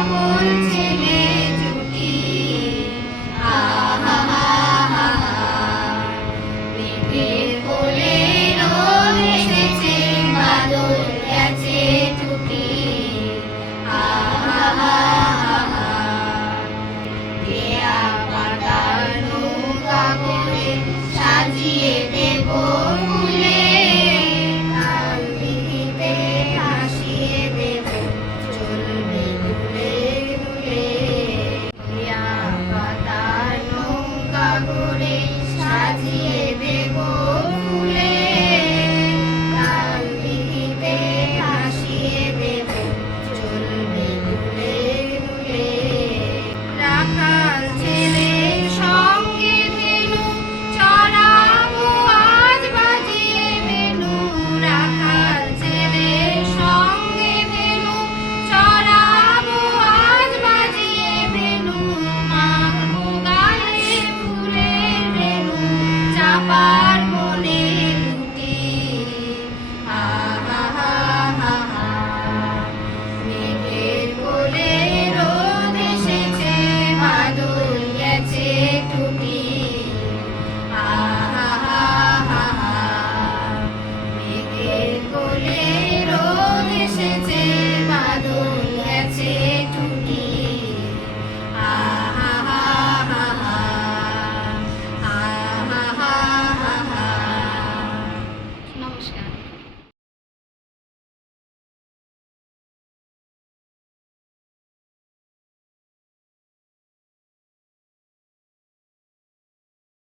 সকল